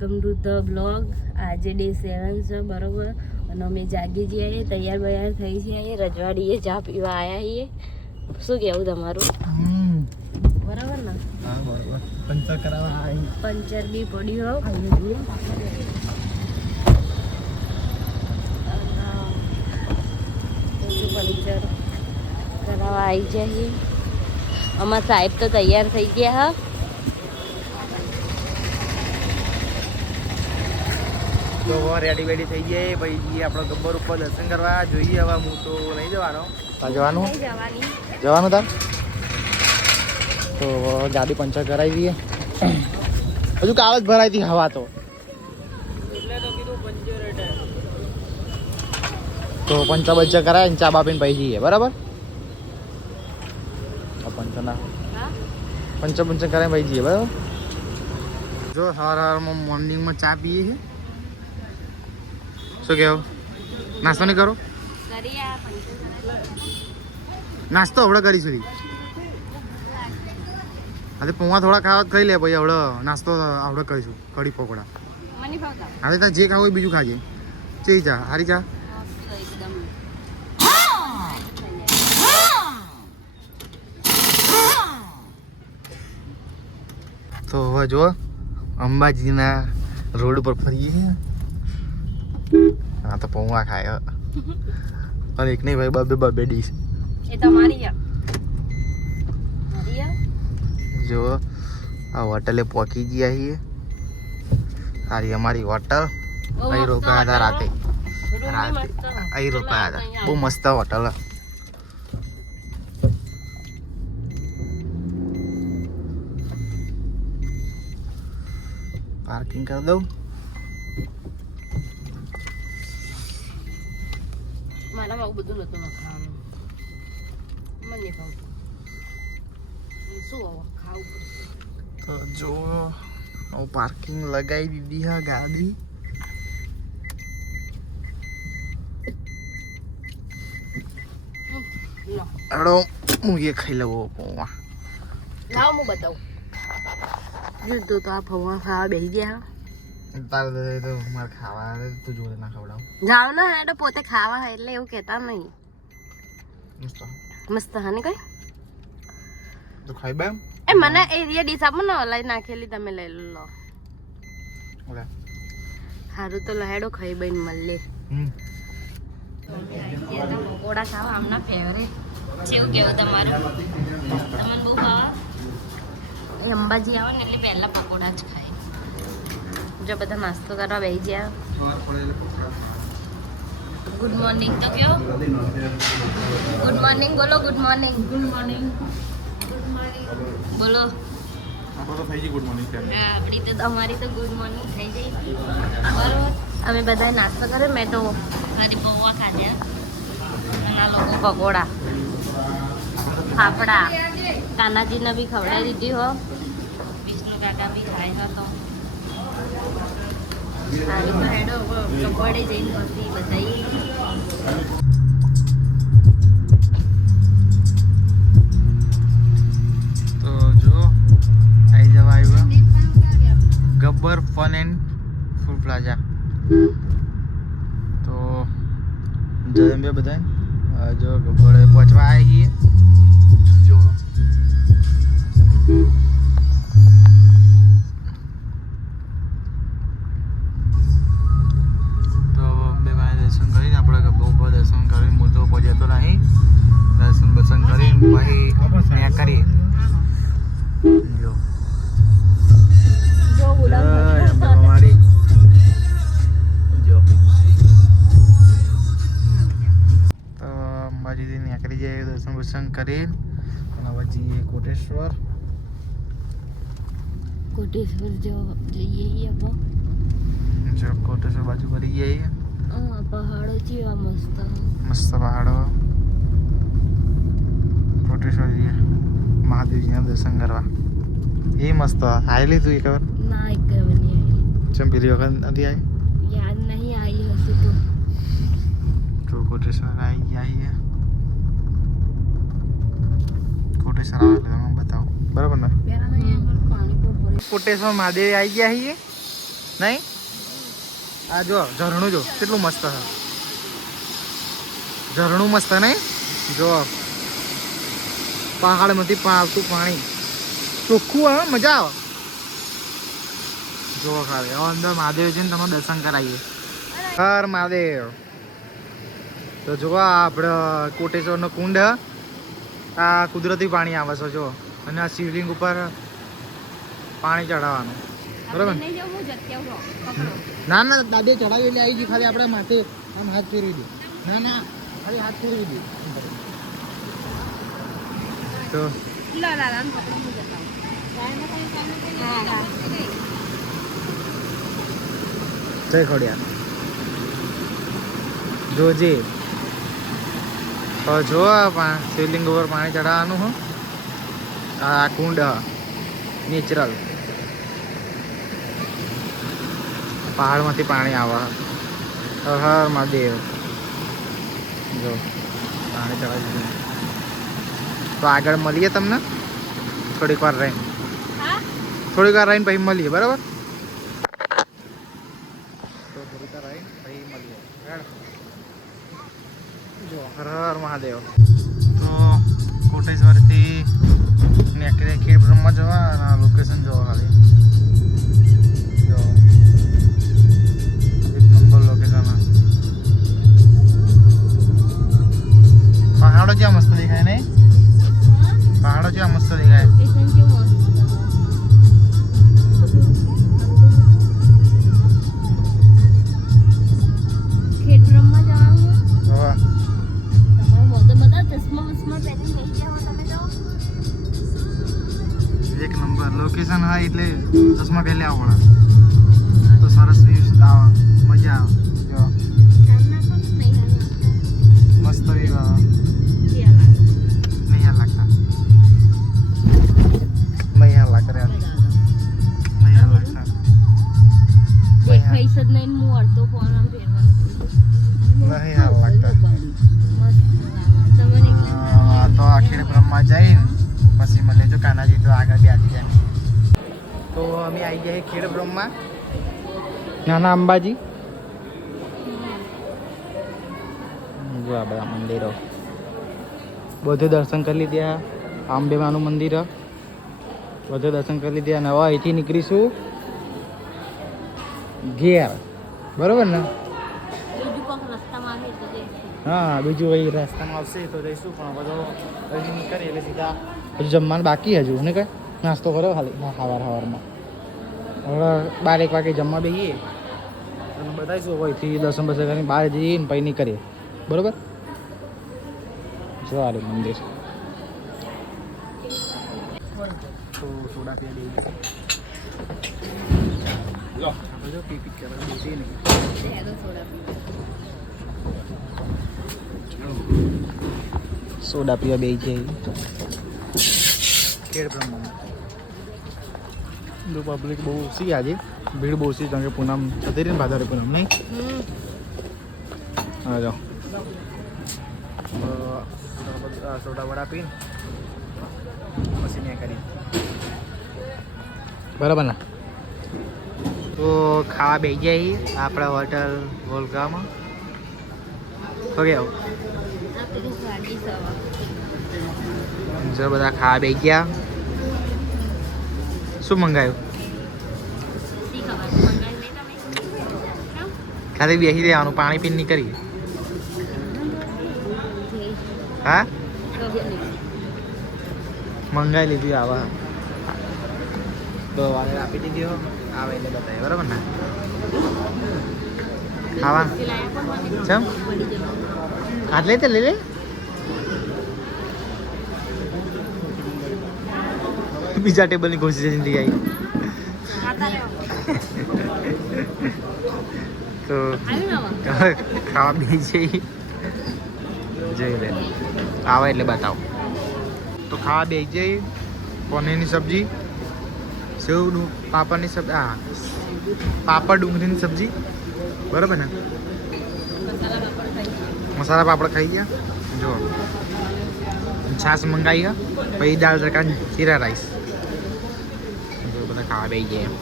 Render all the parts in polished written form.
Welcome to the blog. આજે day 7 છે બરોબર, અને અમે જાગી જઈએ, તૈયાર બૈયાર થઈ જઈએ, રજવાડીએ ચા પીવા આવ્યા છીએ. શું કેવું તમારું? બરાબર ને? હા બરાબર. પંચર કરાવવા આવી. પંચર બી પડ્યું પંચર કરાવવા આવી જઈએ. અમારા સાહેબ તો તૈયાર થઈ ગયા હા. તો રેડી વેડી થઈ જાય ભાઈ, જઈએ આપણો ગબ્બર ઉપર દર્શન કરવા. જોઈએ હવે, હું તો નહીં જવાનો. જવાનું જવાનું તાર તો ગાડી પંચર કરાવી દઈએ. હજુ કાલ જ ભરાઈ હતી હવા તો પંચર બંચર કરાય ને ચા બાપીને પૈ જઈએ બરાબર. પંચર બંચર કરાય પૈ જઈએ બરાબર. જો સવારમાં મોર્નિંગમાં ચા પીએ છે. શું કેવું? નાસ્તો નહીં કરો? નાસ્તો હવડે કરીશું. આજે પૌવા થોડા ખાવા ખાઈ લે ભાઈ. હવડે નાસ્તો આવડે કરીશું. કઢી પકોડા હવે તાર જે ખાવું હોય બીજું ખાજે. ચેવી ચા? હારી ચા? તો હવે જો અંબાજીના રોડ પર ફરીએ. હા તો પૌવા ખાય અને એક નહીં ભાઈ, બબે ડીશ. એ તમારી જો આ હોટલે પહોંચી ગયા છીએ. સારી અમારી હોટલ. અહીં રોકાયા હતા રાતે. અહીં રોકાયા હતા. બહુ મસ્ત હોટલ. પાર્કિંગ કરી દઉં. મારામાં આવું બધું નતું ખાવાનું. મને નહીં ભાવતું. શું ખાવું પડશે? તો જો પાર્કિંગ લગાવી દીધી હા ગાડી. હડો હું એ ખાઈ લઉં પૌવા. લાવ હું બતાવું. જો તો આ પૌવા ખાવા બેસી ગયા. તારે તો મારે ખાવા તું જોડે ના ખવડાવ. જાવ ને એટલે પોતે ખાવા એટલે એવું કહેતા નહીં. મસ્ત મસ્ત હા ને કઈ તો ખાઈ બેમ. એ મને એરિયા ડીશ આપો ને, હલાઈ નાખેલી તમે લઈ લો. ઓકે સારું તો લહેડો ખાઈ બન મળે. પકોડા ખાવા આમના ફેવરેટ. કેવું કેવું તમારું? તમને બહુ ભાવે? એ અંબાજી આવે ને એટલે પહેલા પકોડા જ ખાય. જો બધા નાસ્તો કરવા બેસી ગયા. ગુડ મોર્નિંગ તો કયો? ગુડ મોર્નિંગ બોલો. Good morning. Good morning. બોલો. આપણી તો અમારી તો ગુડ મોર્નિંગ થઈ ગઈ બરોબર. અમે બધાએ નાસ્તો કર્યો. મેં તો ખાલી પૌવા ખાધ્યા અને આ લોકો પકોડા ફાફડા કાનાજીને બી ખવડાવી દીધી હો. વિષ્ણુ કાકા બી ખાય હતો. સારી તો હેડો કપડે જઈને પછી બધાઈ. તો જો આવી જવા આવ્યા Gabbar fun and food plaza. તો જયંબે બધા જો ગબ્બરે પહોંચવા આવી છીએ. જો દર્શન કરીને આપણે ગબ્બર ઉપર દર્શન કરીને મોટો પહોંચ્યો નહીં. દર્શન બર્શન કરીને પછી ત્યાં કરીએ. જો અમારી જો તો અંબાજીથી નીકળી જાય દર્શન બર્શન કરીને અને પછી કોટેશ્વર. કોટેશ્વર જઈએ હવે. જો કોટેશ્વર બાજુ ફરી જઈએ. પહાડો જેવા મસ્ત મસ્ત પહાડો. કોટેશ્વર જઈએ મહાદેવજીના દર્શન કરવા. એ મસ્ત આવેલી તું એક વાર? ના એક નહીં આવી. ચમ પેલી વખત નથી આવી? યાદ નહીં આવી હશે તો કોટેશ્વર આવી ગયા. કોટેશ્વર આવે એટલે તમે બતાવો બરાબર ને. કોટેશ્વર મહાદેવ આવી ગયા છીએ. નહીં આ જો ઝરણું જો કેટલું મસ્ત છે ઝરણું મસ્ત નહીં જો પહાડમાંથી આવતું પાણી ચોખ્ખું આવે મજા આવે જો ખાલી હવે અંદર મહાદેવ છે ને તમે દર્શન કરાવીએ હર મહાદેવ તો જો આપણે કોટેશ્વરનો કુંડ આ કુદરતી પાણી આવે છે જો અને આ શિવલિંગ ઉપર પાણી ચડાવવાનું બરાબર ના ના દાદે ચડાવી એટલે આવી ગઈ ખાલી આપણે માથે આમ હાથ ફેરવી દે ના ના ખાલી હાથ ફેરવી દે તો જય ખોડિયા જોજે તો જો શિવલિંગ ઉપર પાણી ચડાવવાનું હો આ કુંડ નેચરલ પહાડમાંથી પાણી આવે હર મહાદેવ જો પાણી ચડાવી દીધું તો આગળ મળીએ તમને થોડીક વાર રહીને પછી મળીએ બરાબર તો થોડીક વાર રહીને પછી મળીએ જો હર હર મહાદેવ તો કોટેશ્વરથી નીકળે ખેડ બ્રહ્મા જવા અને લોકેશન જોવા ખાલી જો એક નંબર લોકેશન પહાડો ક્યાં મસ્ત દેખાય નહીં પહાડો ક્યાં મસ્ત દેખાય એક નંબર લોકેશન હા એટલે ચશ્મા પહેલે આવવાના તો સરસ વ્યૂઝ આવે મજા આવે જો મસ્ત વ્યૂ આવે નહીં લાગતા નહીં લાગતા રે નહીં લાગતા દેખાઈ જ નહીં હું અડધો ફોન આમ ફેરવાનો નહીં લાગતા તો આખીર બ્રહ્મા જઈને પછી મને જો કાનાજી તો આગળ બેસી જાય તો અમે આવી ગયા ખેડ બ્રહ્મા નાના અંબાજી જો આ બધા મંદિરો બધું દર્શન કરી લીધા અંબેમાનું મંદિર બધું દર્શન કરી લીધા અને હવે અહીંથી નીકળીશું ઘેર બરોબર ને હા બીજું અહીં રસ્તામાં આવશે તો જઈશું પણ બધો હજી નીકળીએ એટલે સીધા હજુ જમવાનું બાકી હજુ ને કઈ નાસ્તો કર્યો ખાલી સવારમાં હવે 12-1 વાગે જમવા બેસીએ અને બતાવીશું અહીંથી દર્શન બસર કરીને બહાર જઈએ ને પછી નીકળીએ બરોબર જો આ મંદિર તો સોડા પીવા દઈએ જો પી કરવા બેસીએ ને સોડા પીવા બે જાય ખેડ બ્રહ્મા તો પબ્લિક બહુ ઓછી આજે ભીડ બહુ ઓછી કારણ કે પૂનમ થતી રહી ને ભાદરવી પૂનમ નહીં હા જો સોડા વડા પીને પછી ત્યાં કરી બરાબર ને તો ખાવા બેસી જઈએ આપણા હોટલ વોલ્ગામાં ઓકે જો બધા ખાવા બેસી ગયા શું મંગાવ્યું ખાલી બેસી દેવાનું પાણી પીને નીકળીએ હા મંગાવી લીધી આવા તો વાગે આપી દીધી હો આવે એટલે બતાવે બરાબર ને ખાવા ચમ આટલે તો લઈ લે બીજા ટેબલની કોશિશ જિંદગી આવી તો ખાવા બી જઈ જઈ લે આવે એટલે બતાવો તો ખાવા બે જઈ પનીરની સબ્જી સેવ પાપડની સબ્જી હા પાપડ ડુંગળીની સબ્જી બરાબર ને મસાલા પાપડ ખાઈ ગયા જો છાશ મંગાવી પછી દાળ તડકા જીરા રાઈસ બધા ખાવા બે ગયા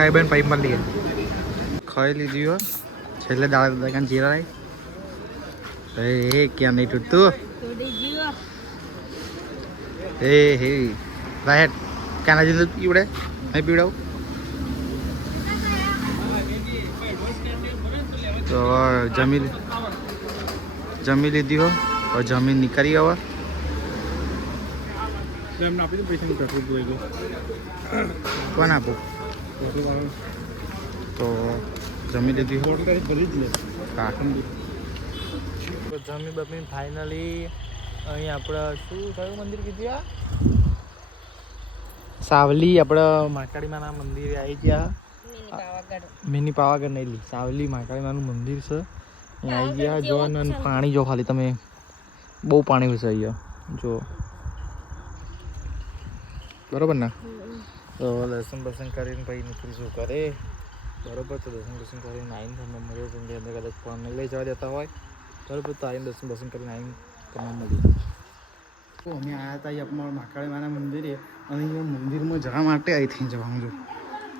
ખાઈ બેન પાઇપ માં લઈએ ખાઈ લીધી હો છેલ્લે દાળ દુકાન જીરા એ ક્યાં નહીં તૂટતું એ હે રાઈટ કાના જીને પીવડે નહીં પીવડાવું તો જમી લીધી હો હવે જમીન નીકળી હવે કોણ આપું તો જમી લીધી હો જમી બમી ફાઇનલી અહીં આપણે શું કયું મંદિર કીધું આ સાવલી આપણે મહાકાળીમાના મંદિરે આવી ગયા મિની પાવાગઢ નહીં લી સાવલી મહાકાળીમાનું મંદિર છે અહીં આવી ગયા જો ને પાણી જો ખાલી તમે બહુ પાણી હશે અહીંયા જો બરોબર ને તો દર્શન બર્શન કરીને પછી નીકળીશું કરે બરોબર તો દર્શન બર્શન કરીને આવીને તમને મળીએ જેમકે અંદર કદાચ ફોન લઈ જવા દેતા હોય બરોબર તો આવીને દર્શન બર્શન કરીને આવીને તમને મળીએ અમે આવ્યા હતા અહીંયા મહાકાળીમાના મંદિરે અને અહીંયા મંદિરમાં જવા માટે અહીંથી જવાનું જો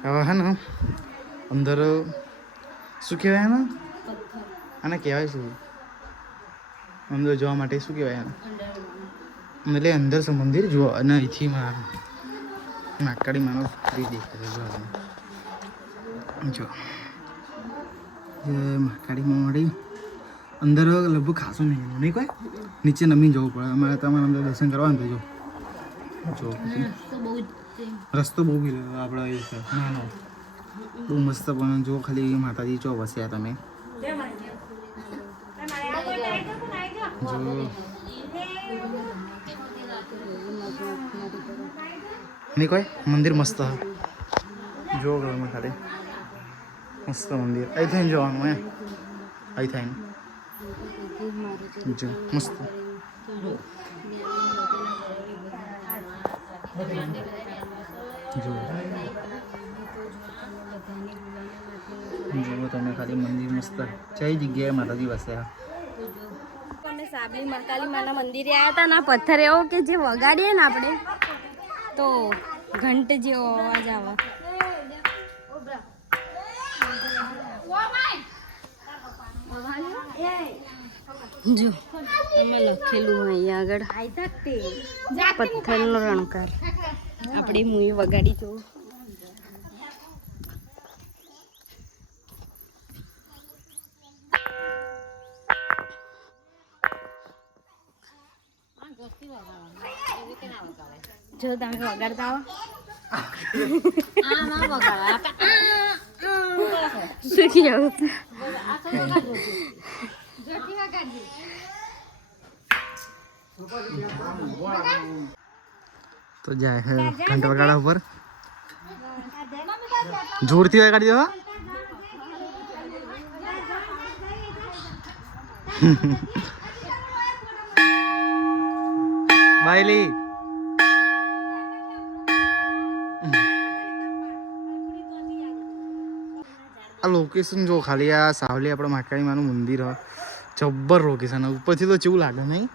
હવે હે ને અંદર શું કહેવાય ને આને કહેવાય શું અંદર જવા માટે શું કહેવાય એને એટલે અંદર છે મંદિર જુઓ અને અહીંથી મહાકાળીમાનો ફ્રી દેખાય જો મહાકાળીમાં મળી અંદર લગભગ ખાસું નહીં કોઈ નીચે નમીને જવું પડે અમારે તમારે અંદર દર્શન કરવાનું તો જો રસ્તો બહુ આપણે એ છે નાનો બહુ મસ્ત પણ જો ખાલી માતાજી ચો વસ્યા તમે જો નહીં કોઈ મંદિર મસ્ત જો ઘરમાં ખાલી મસ્ત મંદિર અહીં થઈને જવાનું હે અહીં થઈને જો મસ્ત જુઓ તમે ખાલી મંદિર મસ્ત કઈ જગ્યાએ માતાજી વસ્યા અમે સાબલી મહાકાળીમાના મંદિરે આવ્યા હતા ના પથ્થર એવો કે જે વગાડીએ ને આપણે તો ઘંટ જેવો અવાજ આવે જો એમાં લખેલું હોય અહીંયા આગળ પથ્થરનો રણકાર આપણે મુઈ વગાડી જો જો તમે વગાડતા શું કેવું તો જાય હે ઘંટા વગાડા ઉપર જોરથી વગાડી દો બાયલી આ લોકેશન જો ખાલી આ સાવલી આપણે મહાકાળીમાનું મંદિર હ જબ્બર લોકેશન ઉપરથી તો કેવું લાગે નહીં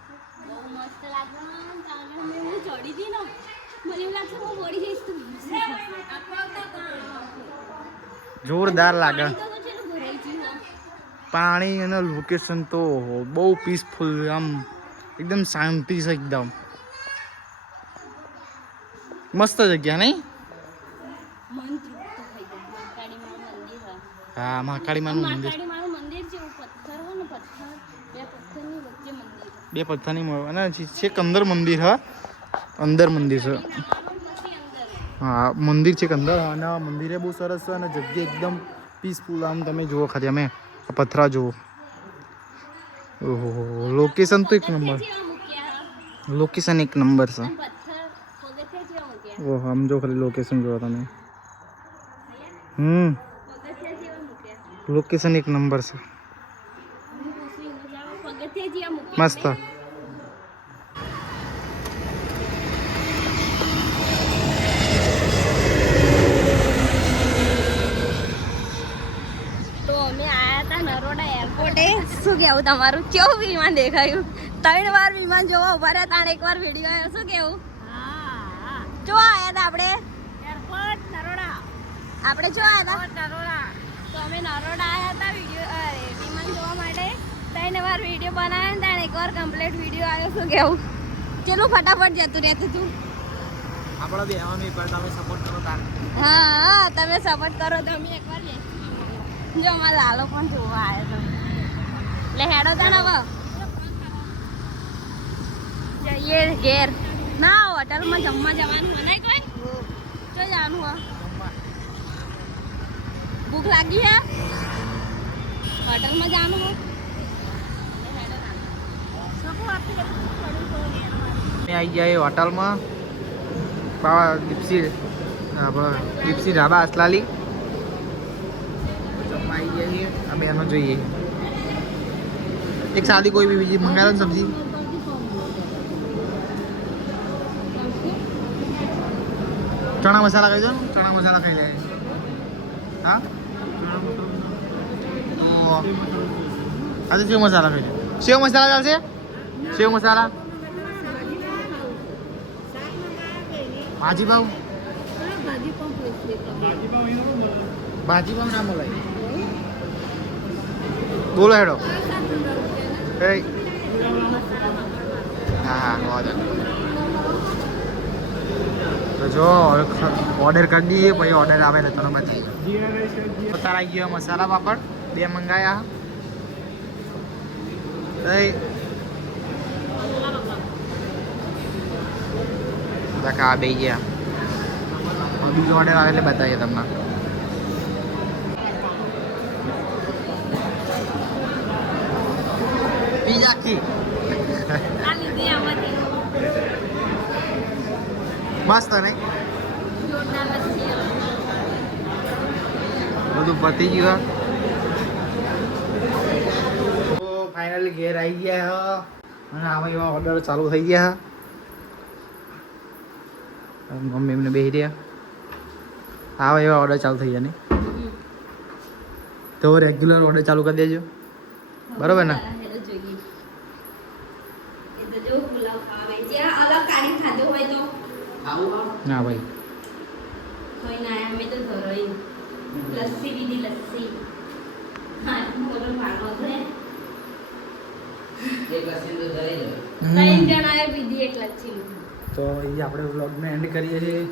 જોરદાર લાગે પાણી અને લોકેશન તો બહુ પીસફુલ આમ એકદમ શાંતિ છે એકદમ મસ્ત જગ્યા નહીં હા મહાકાળીમાનું મંદિર બે પથ્થરની અને છેક અંદર મંદિર હા અંદર મંદિર છે હા મંદિર છે અંદર અને મંદિરે બહુ સરસ છે અને જગ્યા એકદમ પીસફુલ આમ તમે જુઓ ખાલી અમે પથરા જુઓ ઓહો લોકેશન તો એક નંબર લોકેશન એક નંબર છે ઓહો આમ જો ખાલી લોકેશન જુઓ તમે લોકેશન એક નંબર છે મસ્ત શું કેવું તમારું કેવું વિમાન દેખાયું 3 વાર વિમાન જોવા ઉભા રહ્યા તાણ એકવાર વિડીયો આવ્યો શું કેવું જો આયા હતા આપણે એરપોર્ટ નરોડા આપણે જો આવ્યા હતા નરોડા, તો અમે નરોડા આવ્યા હતા વિડીયો વિમાન જોવા માટે. ત્રણ વાર વિડીયો બનાવ્યો ને ત્યાં એકવાર કમ્પ્લીટ વિડીયો આવ્યો. શું કેવું? ચલો ફટાફટ જતું રહેતું તું. આપણો બે અમે પર તમે સપોર્ટ કરો તાર. હા તમે સપોર્ટ કરો તો અમે એકવાર બેસી. જો અમારા લાલો પણ જોવા આવ્યો તો એટલે હેડો તા ને જઈએ ઘેર. ના હોટલમાં જમવા જવાનું મનાય કોઈ જો જવાનું હો. ભૂખ લાગી હે હોટલમાં જવાનું હો. અમે આવી ગયા હોટલમાં દીપસી ઢાબા અસલાલી જમવા આવી ગયા છીએ. આ બેનો જોઈએ એક સાદી કોઈ બી બીજી મંગાવો ને સબ્જી. ચણા મસાલા ખાઈ દો ને, ચણા મસાલા ખાઈ લે. હા તો સેવ મસાલા ખાઈ લે. સેવ મસાલા ચાલશે? સેવ મસાલા ભાજી પાવ ના મળે. બોલો હેડો. હા વાંધો તો જો ઓર્ડર કરી દઈએ પછી ઓર્ડર આવે ને તો બતાવી. તારા ગયો મસાલા પાપડ 2 મંગાયા. ખા બે ગયા. બીજો ઓર્ડર આવે એટલે બતાવીએ તમને. પીઝા કી મસ્ત નહીં? બધું પતી ગયું. તો ફાઇનલી ઘેર આવી ગયા અને આવા એવા ઓર્ડર ચાલુ થઈ ગયા. મમ્મી એમને બેસી રહ્યા. આવા એવા ઓર્ડર ચાલુ થઈ ગયા ને તો રેગ્યુલર ઓર્ડર ચાલુ કરી દેજો. બરોબર ને? ના ભાઈ તો અહીં આપણે વ્લોગને એન્ડ કરીએ છીએ.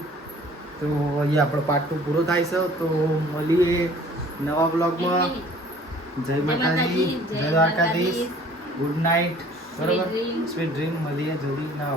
તો અહીં આપણો પાર્ટ 2 પૂરો થાય છે. તો મળીએ નવા વ્લોગમાં. જય માતાજી, જય દ્વારકાધીશ, ગુડ નાઇટ. બરોબર, સ્વીટ ડ્રીમ. મળીએ જલ્દી નવા.